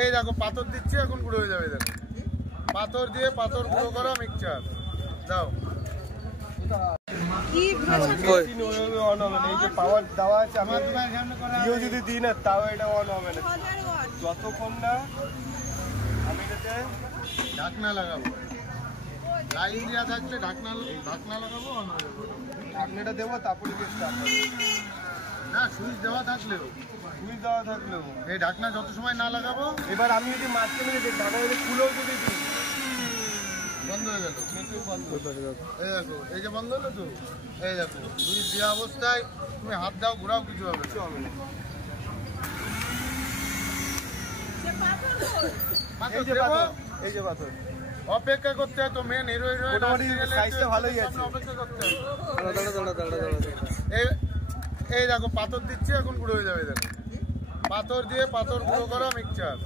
এই দেখো পাথর দিচ্ছি, এখন গুঁড়ো হয়ে যাবে। দেখো পাথর দিয়ে পাথর গুঁড়ো করা মিক্সচার দাও। পাওয়ার দেওয়া আছে, যদি দিই না তাও এটা অন হবে না যতক্ষণ না আমি এটাতে ঢাকনা লাগাবো। লাইন দেওয়া থাকলে ঢাকনা লাগাবো, অন হয়ে যাবে। ঢাকনাটা দেবো তারপরে না সুইচ দেওয়া থাকলেও এই ঢাকনা যত সময় না লাগাবো। এবার আমি যদি মাঝখানে ঢাকনা খুলেও যদি দিই বন্ধ হয়ে গেল। এই দেখো এই যে বন্ধ হলো তো, এই দেখো সুইচ দেওয়া অবস্থায় তুমি হাত দাও ঘোরাও কিছু হবে না। এই যে পাথর অপেক্ষা করতে হয় তো, মেন হিরো ভালোই আছে, অপেক্ষা করতে হয়। এই দেখো পাথর দিচ্ছি, এখন গুঁড়ো হয়ে যাবে। দেখো পাথর দিয়ে পাথর গুঁড়ো করা মিক্সচার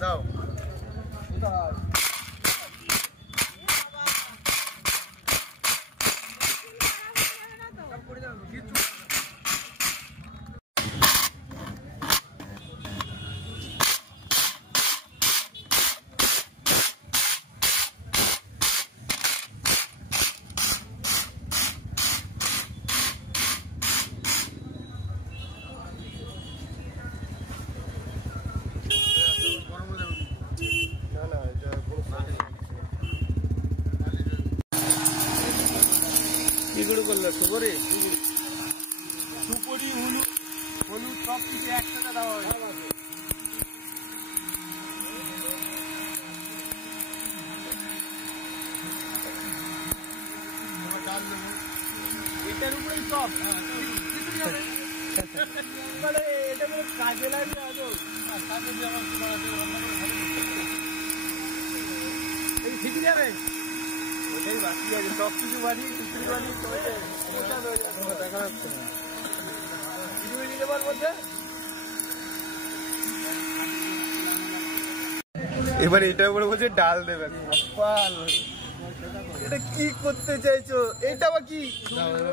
দাও। কি গুঁড়ো করলে? সুপারি হলুদ সব কিছু একসাথে দেওয়া হয়। এটার উপরেই সব এটা কোনো কাজে লাগবে আদৌ? এই ঠিকই যাবে, ওটাই বাকি আছে। সব কিছু বানিয়ে খিচুড়ি বানিয়ে দেখা যাচ্ছে না। খিচুড়ি দিতে পারবো। এবার এটার উপরে বলছে ডাল দেবেন। এটা কি করতে চাইছো? এটা আবার কি?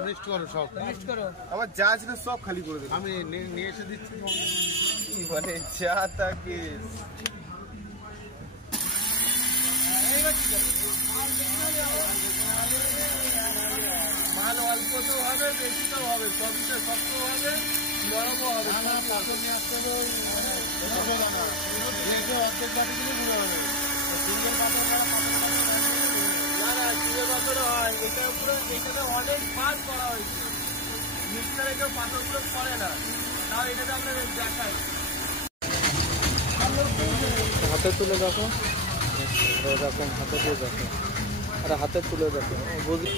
মিক্সড করো, সব মিক্সড করো। আমার যা ছিল সব খালি করে দেবো, আমি নিয়ে এসে দিচ্ছি। মানে যা তাকে মাল অল্প তো হবে, বেশি তো হবে, সবটা শক্ত হবে, নরমও হবে। পাথর নিয়ে আসতে হবে, অর্ধেক বাটি দিলে গুঁড়ো হবে। সিঙ্গেল পাথর না সিঙ্গেল পাথর হয়। এটা পুরো এটাতে অনেক কাজ করা হয়েছে। মিক্সারে কেউ পাথরগুলো করে না, তাও এটাতে আমরা দেখাই। হাতে তুলে দেখো, এরকম হাতে দিয়ে দেখো, আর হাতে তুলে দেখো, বুঝলি?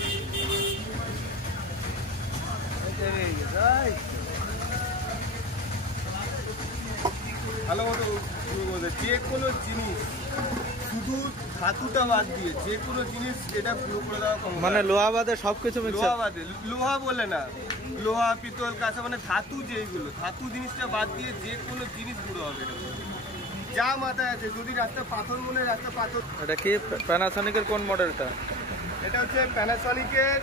ভালো মতো যে কোনো জিনিস শুধু ধাতুটা বাদ দিয়ে যে কোনো জিনিস এটা পুরো করে দেওয়া, মানে লোহা বাদে সবকিছু। লোহা বাদে, লোহা বলে না, লোহা পিতল কাঁচা মানে ধাতু, যেগুলো ধাতু জিনিসটা বাদ দিয়ে যে কোনো জিনিস গুঁড়ো হবে যা মাথায় আছে। যদি রাস্তা পাথর মনে রাস্তা পাথর। এটা কি প্যানাসনিকের কোন মডেলটা? এটা হচ্ছে প্যানাসনিকের